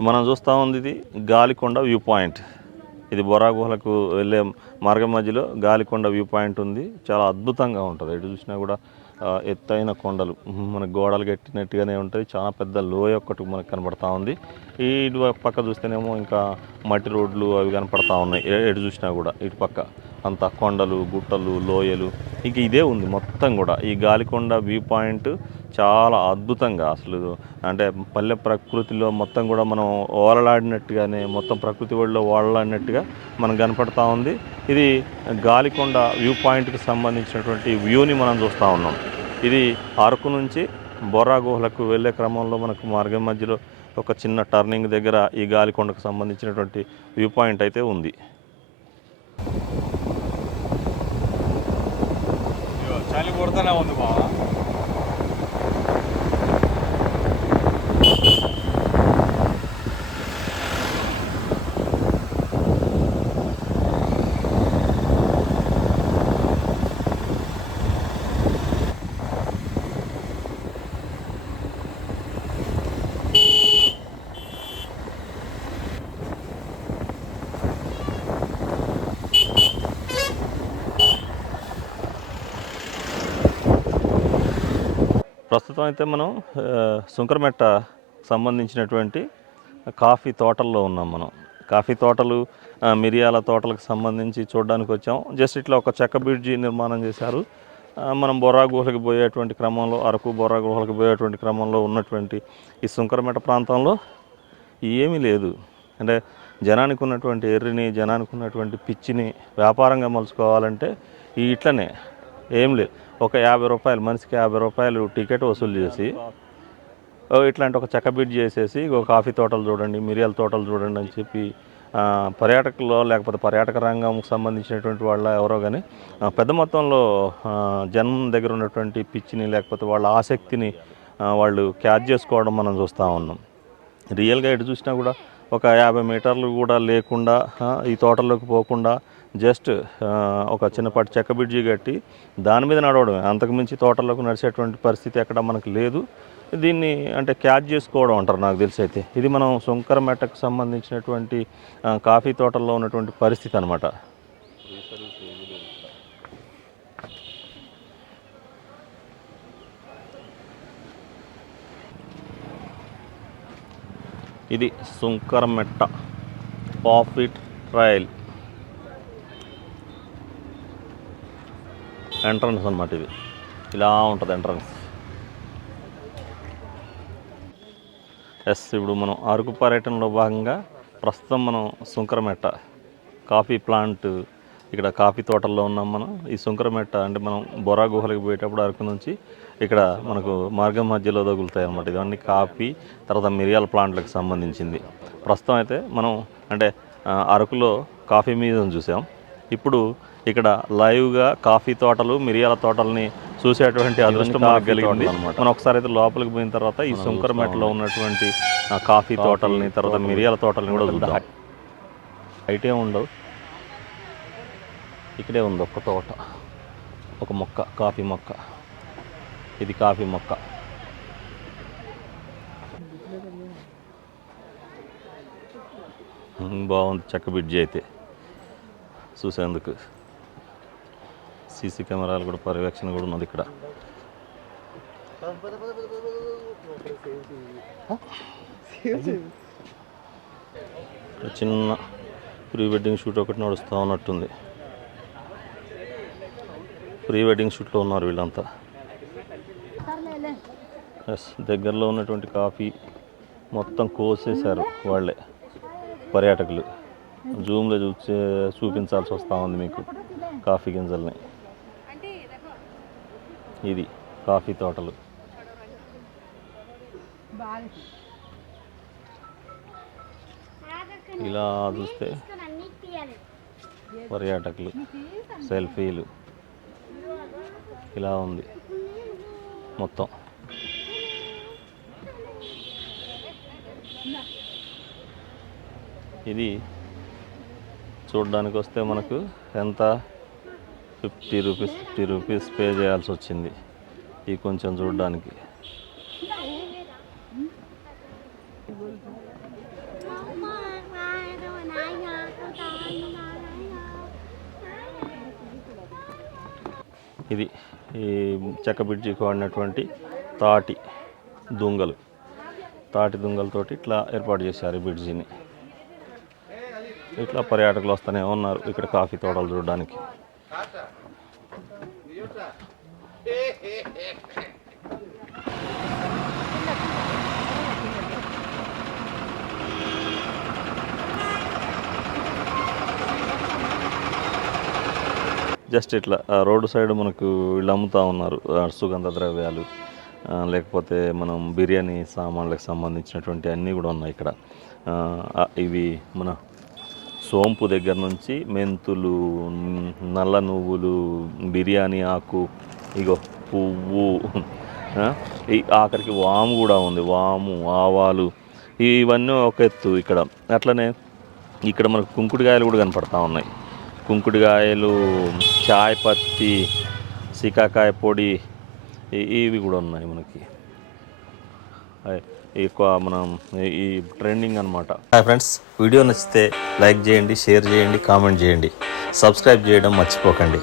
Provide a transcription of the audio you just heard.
మనం చూస్తూ ఉంది ఇది గాలికొండ వ్యూ పాయింట్. ఇది బొరా గుహలకు వెళ్ళే మార్గం మధ్యలో గాలికొండ వ్యూ పాయింట్ ఉంది. చాలా అద్భుతంగా ఉంటుంది. ఎటు చూసినా కూడా ఎత్తైన కొండలు. మన గోడలు కట్టినట్టుగానే ఉంటాయి. చాలా పెద్ద లోయ ఒక్కటి మనకు కనపడతా ఉంది. ఈ ఇటు పక్క చూస్తేనేమో ఇంకా మట్టి రోడ్లు అవి కనపడతా ఉన్నాయి. ఎటు చూసినా కూడా ఇటు పక్క. అంతా కొండలు గుట్టలు లోయలు. ఇంక ఇదే ఉంది మొత్తం కూడా. ఈ గాలికొండ వ్యూ పాయింట్ చాలా అద్భుతంగా అసలు. అంటే పల్లె ప్రకృతిలో మొత్తం కూడా మనం ఓలలాడినట్టుగానే మొత్తం ప్రకృతి ఒడిలో ఓలలాడినట్టుగా మనకు కనపడతా ఉంది. ఇది గాలికొండ వ్యూ పాయింట్కి సంబంధించినటువంటి వ్యూని మనం చూస్తూ ఉన్నాం. ఇది అరకు నుంచి బొర్రా గుహలకు వెళ్ళే క్రమంలో మనకు మార్గం మధ్యలో ఒక చిన్న టర్నింగ్ దగ్గర ఈ గాలికొండకు సంబంధించినటువంటి వ్యూ పాయింట్ అయితే ఉంది. చలి కొడుతూనే ఉంది బావ. ప్రస్తుతం అయితే మనం సుంకరమెట్ట సంబంధించినటువంటి కాఫీ తోటల్లో ఉన్నాం మనం. కాఫీ తోటలు మిరియాల తోటలకు సంబంధించి చూడడానికి వచ్చాం. జస్ట్ ఇట్లా ఒక చెక్క బ్రిడ్జి నిర్మాణం చేశారు. మనం బొర్రా గుహలకు పోయేటువంటి క్రమంలో అరకు బొర్రా గుహలకు పోయేటువంటి క్రమంలో ఉన్నటువంటి ఈ సుంకరమెట ప్రాంతంలో ఏమీ లేదు. అంటే జనానికి ఉన్నటువంటి ఎర్రిని జనానికి ఉన్నటువంటి పిచ్చిని వ్యాపారంగా మలుచుకోవాలంటే ఈ ఇట్లనే ఏం లేదు. ఒక యాభై రూపాయలు మనిషికి యాభై రూపాయలు టికెట్ వసూలు చేసి ఇట్లాంటి ఒక చెక్క బిడ్ చేసేసి ఒక కాఫీ తోటలు చూడండి మిరియాల తోటలు చూడండి అని చెప్పి పర్యాటకుల్లో లేకపోతే పర్యాటక రంగంకి సంబంధించినటువంటి వాళ్ళ ఎవరో కానీ పెద్ద మొత్తంలో జనం దగ్గర ఉన్నటువంటి పిచ్చిని లేకపోతే వాళ్ళ ఆసక్తిని వాళ్ళు క్యాచ్ చేసుకోవడం మనం చూస్తూ ఉన్నాం. రియల్గా ఎటు చూసినా కూడా ఒక యాభై మీటర్లు కూడా లేకుండా ఈ తోటలోకి పోకుండా జస్ట్ ఒక చిన్నపాటి చెక్క బ్రిడ్జి కట్టి దాని మీద నడవడమే. అంతకుమించి తోటలోకి నడిచేటువంటి పరిస్థితి ఎక్కడ మనకు లేదు. దీన్ని అంటే క్యాచ్ చేసుకోవడం అంటారు నాకు తెలిసి అయితే. ఇది మనం సుంకరమెట్టకు సంబంధించినటువంటి కాఫీ తోటల్లో ఉన్నటువంటి పరిస్థితి అనమాట ఇది సుంకరమెట్ట పాఫిట్ ట్రయల్ ఎంట్రన్స్ అనమాట ఇది ఇలా ఉంటుంది ఎంట్రన్స్ ఎస్ ఇప్పుడు మనం అరకు పర్యటనలో భాగంగా ప్రస్తుతం మనం సుంకరమెట్ట కాఫీ ప్లాంట్ ఇక్కడ కాఫీ తోటల్లో ఉన్నాం మనం. ఈ సుంకరమెట్ట అంటే మనం బొరా గుహలకు పోయేటప్పుడు అరకు నుంచి ఇక్కడ మనకు మార్గం మధ్యలో తగులుతాయి అన్నమాట. ఇవన్నీ కాఫీ తర్వాత మిరియాల ప్లాంట్లకు సంబంధించింది. ప్రస్తుతం అయితే మనం అంటే అరకులో కాఫీ మ్యూజియం చూసాం. ఇప్పుడు ఇక్కడ లైవ్గా కాఫీ తోటలు మిరియాల తోటల్ని చూసేటువంటి అదృష్టం మనకు కలిగింది. మనం ఒకసారి అయితే లోపలికి పోయిన తర్వాత ఈ సుంకరమెట్టలో ఉన్నటువంటి ఆ కాఫీ తోటల్ని తర్వాత మిరియాల తోటల్ని కూడా చూద్దాం. హైటే ఉండవు. ఇక్కడే ఉంది ఒక తోట. ఒక మొక్క కాఫీ మొక్క. ఇది కాఫీ మొక్క. బాగుంది. చెక్క బ్రిడ్జి అయితే. చూసేందుకు. సీసీ కెమెరాలు కూడా పర్యవేక్షణ కూడా ఉన్నది ఇక్కడ. చిన్న ప్రీ వెడ్డింగ్ షూట్ ఒకటి నడుస్తూ ఉన్నట్టుంది. ప్రీ వెడ్డింగ్ షూట్లో ఉన్నారు వీళ్ళంతా. ఎస్ దగ్గరలో ఉన్నటువంటి కాఫీ మొత్తం కోసేశారు వాళ్ళే పర్యాటకులు. జూమ్లో చూసే చూపించాల్సి వస్తూ ఉంది మీకు కాఫీ గింజల్ని. ఇది కాఫీ తోటలు. ఇలా చూస్తే పర్యాటకులు సెల్ఫీలు. ఇలా ఉంది మొత్తం. ఇది చూడడానికి వస్తే మనకు ఎంత fifty rupees fifty rupees pay చేయాల్సి వచ్చింది. ఈ కొంచెం చూడడానికి. ఇది ఈ చెక్క బ్రిడ్జి వాడినటువంటి తాటి దుంగలు. తాటి దుంగలతోటి ఇట్లా ఏర్పాటు చేశారు బ్రిడ్జిని. ఇట్లా పర్యాటకులు వస్తూనే ఉన్నారు ఇక్కడ కాఫీ తోటలు చూడడానికి. జస్ట్ ఇట్లా రోడ్డు సైడ్ మనకు వీళ్ళు అమ్ముతూ ఉన్నారు సుగంధ ద్రవ్యాలు లేకపోతే మనం బిర్యానీ సామాన్లకు సంబంధించినటువంటి అన్నీ కూడా ఉన్నాయి ఇక్కడ. ఇవి మన సోంపు దగ్గర నుంచి మెంతులు నల్ల నువ్వులు బిర్యానీ ఆకు ఇగో పువ్వు ఈ ఆఖరికి వాము కూడా ఉంది. వాము ఆవాలు ఇవన్నీ ఒక ఎత్తు ఇక్కడ. అట్లనే ఇక్కడ మనకు కుంకుడుకాయలు కూడా కనపడతా ఉన్నాయి. కుంకుడుకాయలు చాయ్ పత్తి సీకాకాయ పొడి ఇవి కూడా ఉన్నాయి మనకి. ఎక్కువ మనం ఈ- ట్రెండింగ్ అనమాట హాయ్ ఫ్రెండ్స్ వీడియో నచ్చితే లైక్ చేయండి షేర్ చేయండి కామెంట్ చేయండి. సబ్స్క్రైబ్ చేయడం మర్చిపోకండి.